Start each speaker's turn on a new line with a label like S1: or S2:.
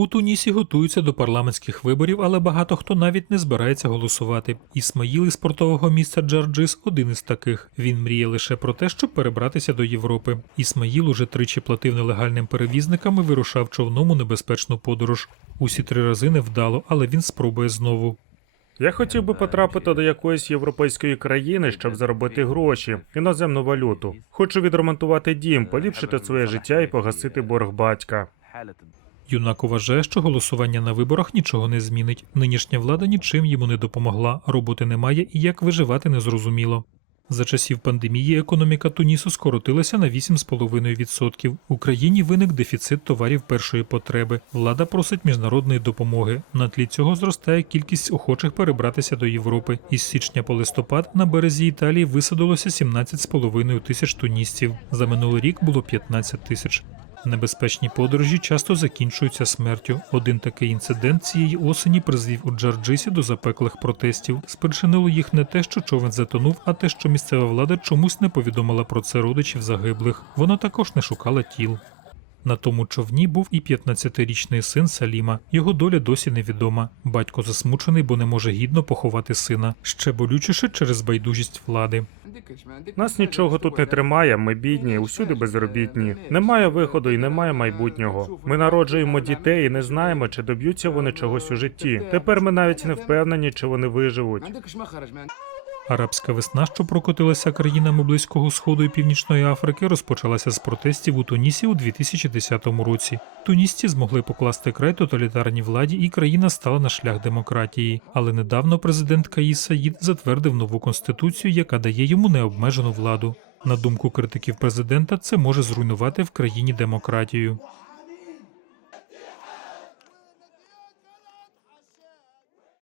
S1: У Тунісі готуються до парламентських виборів, але багато хто навіть не збирається голосувати. Ісмаїл із портового міста Джарджис один із таких. Він мріє лише про те, щоб перебратися до Європи. Ісмаїл уже тричі платив нелегальним перевізникам і вирушав човном у небезпечну подорож. Усі три рази невдало, але він спробує знову.
S2: Я хотів би потрапити до якоїсь європейської країни, щоб заробити гроші, іноземну валюту. Хочу відремонтувати дім, поліпшити своє життя і погасити борг батька.
S1: Юнак вважає, що голосування на виборах нічого не змінить. Нинішня влада нічим йому не допомогла, роботи немає і як виживати незрозуміло. За часів пандемії економіка Тунісу скоротилася на 8,5%. В Україні виник дефіцит товарів першої потреби. Влада просить міжнародної допомоги. На тлі цього зростає кількість охочих перебратися до Європи. Із січня по листопад на березі Італії висадилося 17,5 тисяч тунісців. За минулий рік було 15 тисяч. Небезпечні подорожі часто закінчуються смертю. Один такий інцидент цієї осені призвів у Джарджисі до запеклих протестів. Спричинило їх не те, що човен затонув, а те, що місцева влада чомусь не повідомила про це родичів загиблих. Вона також не шукала тіл. На тому човні був і 15-річний син Саліма. Його доля досі невідома. Батько засмучений, бо не може гідно поховати сина. Ще болючіше через байдужість влади.
S2: Нас нічого тут не тримає, ми бідні, усюди безробітні. Немає виходу і немає майбутнього. Ми народжуємо дітей і не знаємо, чи доб'ються вони чогось у житті. Тепер ми навіть не впевнені, чи вони виживуть.
S1: Арабська весна, що прокотилася країнами Близького Сходу і Північної Африки, розпочалася з протестів у Тунісі у 2010 році. Тунісці змогли покласти край тоталітарній владі, і країна стала на шлях демократії. Але недавно президент Каїс Саїд затвердив нову конституцію, яка дає йому необмежену владу. На думку критиків президента, це може зруйнувати в країні демократію.